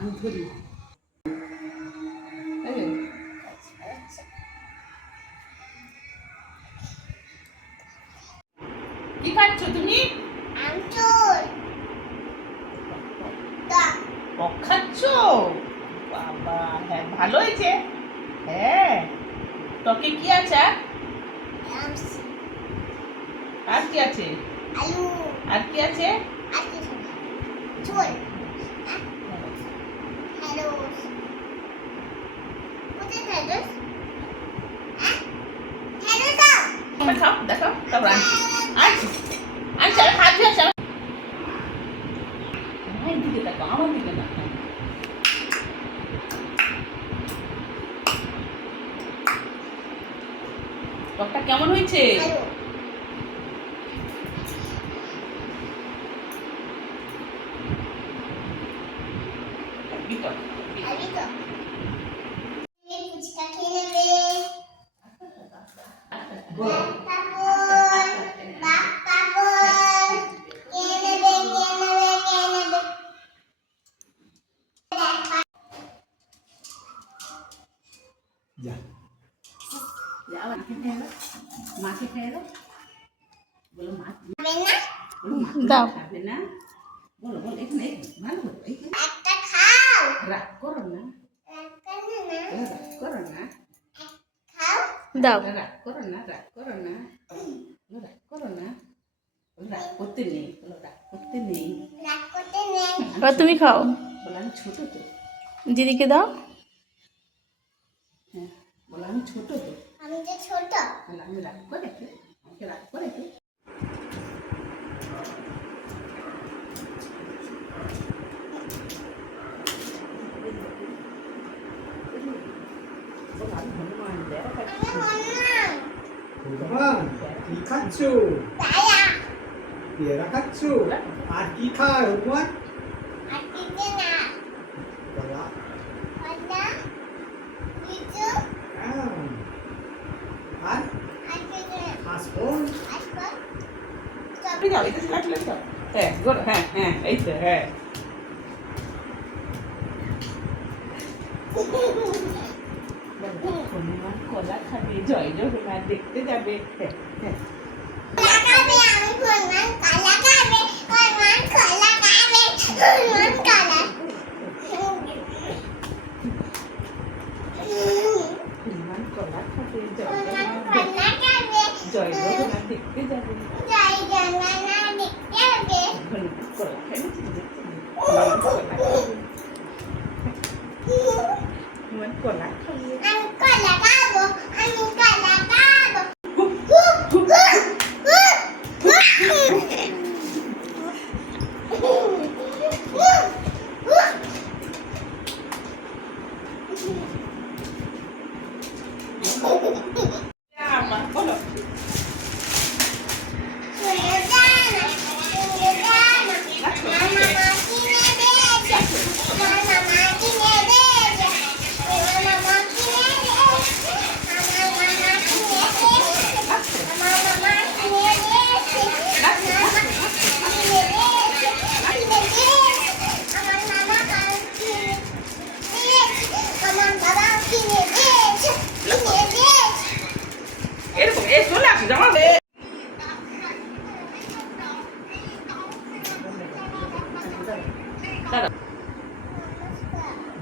আমি ধরি। কি খাচ্ছ তুমি? টক খাচ্ছ? বাবা হ্যাঁ ভালো হয়েছে। হ্যাঁ। টকে কি আছে? আর? কি আছে? আর কি আছে? দাও খাও দেখো তারপর আনছি। আনছি আনছি আমি হাত আসি আমার দিকে দেখো আমার দিকে না টকটা কেমন হয়েছে? হ্যালো কি টক? আলি তো এই ফুচকা খেয়ে নেবে পাপড় বাপ পাপড় খেয়ে নেবে খেয়ে নেবে খেয়ে নেবে যা মাকে খেয়ে দাও। বলো মা দাও। খাবে না। বলো বলো এখানে ভালো একটা খাও রাগ করো না রাগ করো না। দাও। রাগ করো না রাগ করো না। রাগ করো না। রাগ করতে নেই বলো রাগ করতে নেই। রাগ এবার তুমি খাও। বললাম ছোট তো। দিদিকে দাও। হ্যাঁ বললাম ছোট তো। আমি যে ছোট। আমি রাগ করে তো আমাকে রাগ করে তো বলো, আমি হনুমান বেড়া আমি কাটছি। হনুমান ভগবান কি খাচ্ছ দায়া পেয়ারা খাচ্ছ আর কি খায় হনুমান আর দিতে না কলা কলা লিচু হ্যাঁ। আর আর দিতে না হাসপন আসব আপনি যাও এটা লাঠি লাঠি যাও হ্যাঁ গোর হ্যাঁ হ্যাঁ এই তো হ্যাঁ হনুমান কলা খাবে জয় জগন্নাথ দেখতে যাবে হ্যাঁ হ্যাঁ লাগাবে আমি হনুমান কলা খাবে হনুমান কলা খাবে হনুমান কলা হনুমান কলা খাবে জয় হনুমান জগন্নাথ কলা খাবে জয় জগন্নাথ দেখতে যাবে জয় জগন্নাথ দেখতে হবে হনুমান কলা খাবে হনুমান কলা খাবে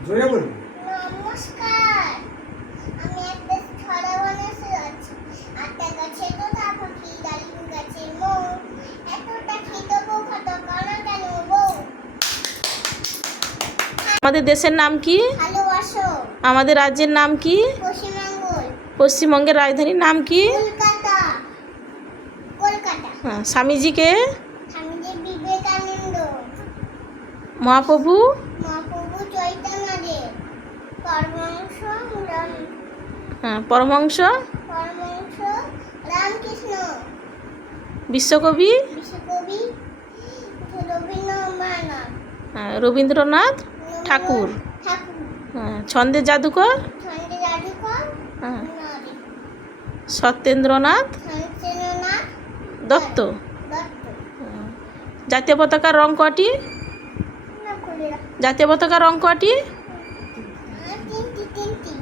জোরে বলুন নমস্কার। আমি একটা ছড়া বানাতে যাচ্ছি আটটা গাছে তোতা পাখি ডালিম গাছে মৌ। এতটা খেতে বউ কত কানা কেন বউ আমাদের দেশের নাম কি? ভালোবাসো আমাদের রাজ্যের নাম কি? পশ্চিমবঙ্গ। পশ্চিমবঙ্গের রাজধানীর নাম কি? কলকাতা। কলকাতা। হ্যাঁ, স্বামীজিকে? বিবেকানন্দ। মহাপ্রভু মহাপ্রভু? হ্যাঁ, পরমংশ রামকৃষ্ণ। বিশ্বকবি? রবীন্দ্রনাথ। হ্যাঁ, ঠাকুর। হ্যাঁ, ছন্দের জাদুকর? হ্যাঁ, সত্যেন্দ্রনাথ? দত্ত। জাতীয় পতাকার রং কটি? জাতীয় পতাকার রং কটি আর তিনটি তিনটি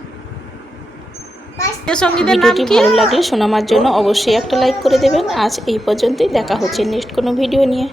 পাঁচ জাতীয় সঙ্গীতের নাম ভিডিওটি কি? ভালো লাগলে শোনামার জন্য অবশ্যই একটা লাইক করে দেবেন। আজ এই পর্যন্তই। দেখা হচ্ছে নেক্সট কোনো ভিডিও নিয়ে।